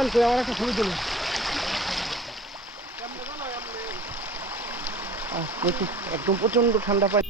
আমার একটা ছবি তুলো। একদম প্রচন্ড ঠান্ডা পানি।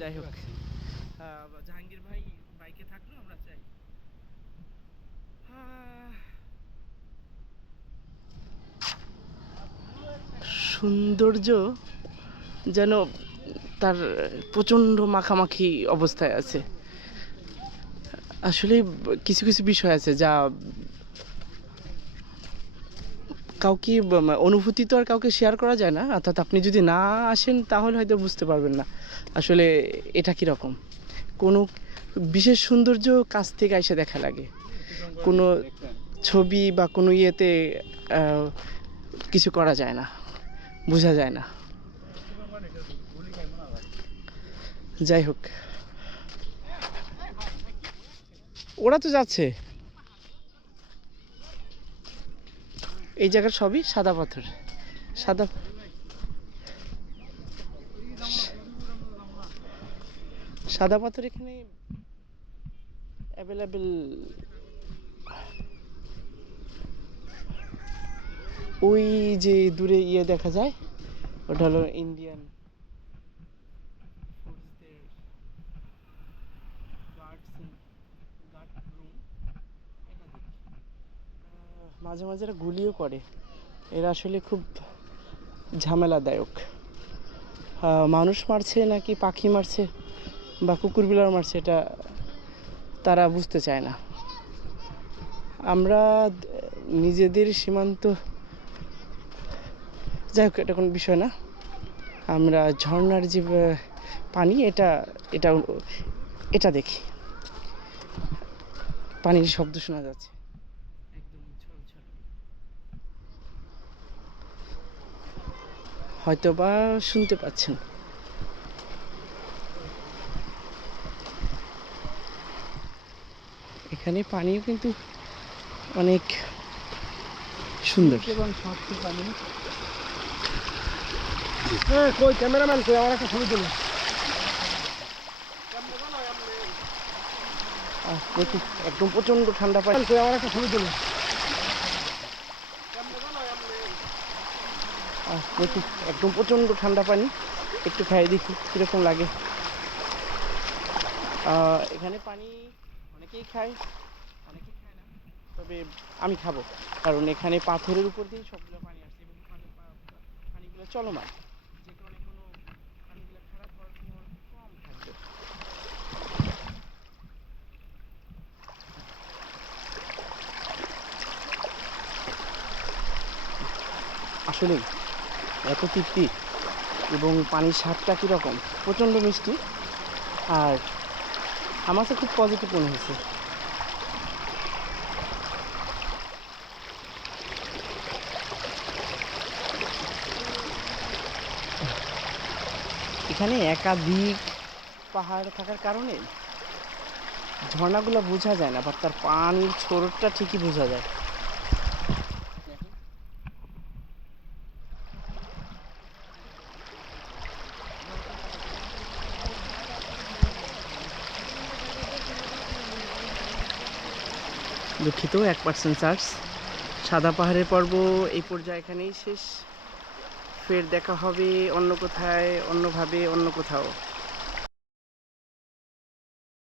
যাই হোক, জাহাঙ্গীর ভাই বাইকে থাকলো আমরা চাই। সৌন্দর্য যেন তার প্রচণ্ড মাখামাখি অবস্থায় আছে। আসলে কিছু কিছু বিষয় আছে যা কাউকে অনুভূতি তো আর কাউকে শেয়ার করা যায় না, অর্থাৎ আপনি যদি না আসেন তাহলে হয়তো বুঝতে পারবেন না আসলে এটা কীরকম। কোনো বিশেষ সৌন্দর্য কাছ থেকে এসে দেখা লাগে, কোনো ছবি বা কোনো ইয়েতে কিছু করা যায় না, বোঝা যায় না। যাই হোক, ওরা তো যাচ্ছে। এই জায়গার সবই সাদা পাথর, সাদা সাদা পাথর এখানে অ্যাভেলেবেল। ওই যে দূরে ইয়ে দেখা যায়, ওটা হলো ইন্ডিয়ান মাঝে মাঝে এরা গুলিও করে। এরা আসলে খুব ঝামেলাদায়ক। মানুষ মারছে নাকি পাখি মারছে বা কুকুর বিড়াল মারছে এটা তারা বুঝতে চায় না। আমরা নিজেদের সীমান্ত, যাই হোক এটা কোনো বিষয় না। আমরা ঝর্ণার যে পানি এটা এটা এটা দেখি, পানির শব্দ শোনা যাচ্ছে হয়তো বা শুনতে পাচ্ছেন। এখানে পানিও কিন্তু অনেক সুন্দর। কই ক্যামেরাম্যান কই, আমার একটা ছবি তুলো। একদম প্রচন্ড ঠান্ডা পানি কই, আমার একটা ছবি তুলো। একদম প্রচন্ড ঠান্ডা পানি, একটু খাই দেখি কিরকম লাগে। এখানে পানি অনেকেই খায়, অনেকেই খায় না, তবে আমি খাবো, কারণ এখানে পাথরের উপর দিয়ে সবগুলো পানি আসছে এবং পানিগুলো চলমান, যে কারণে কোনো পানিগুলো খারাপ হওয়ার কোনো কম থাকবে। আসলে এত তৃপ্তি এবং পানির স্বাদটা কীরকম, প্রচণ্ড মিষ্টি। আর আমার তো খুব পজিটিভ মনে হয়েছে। এখানে একাধিক পাহাড় থাকার কারণে ঝর্ণাগুলো বোঝা যায় না, বাট তার পানির স্রোতটা ঠিকই বোঝা যায়। দুঃখিত, 1% চার্জ। সাদা পাহাড়ের পর্ব এই পর্যায়ে এখানেই শেষ। ফের দেখা হবে অন্য কোথায়, অন্যভাবে, অন্য কোথাও।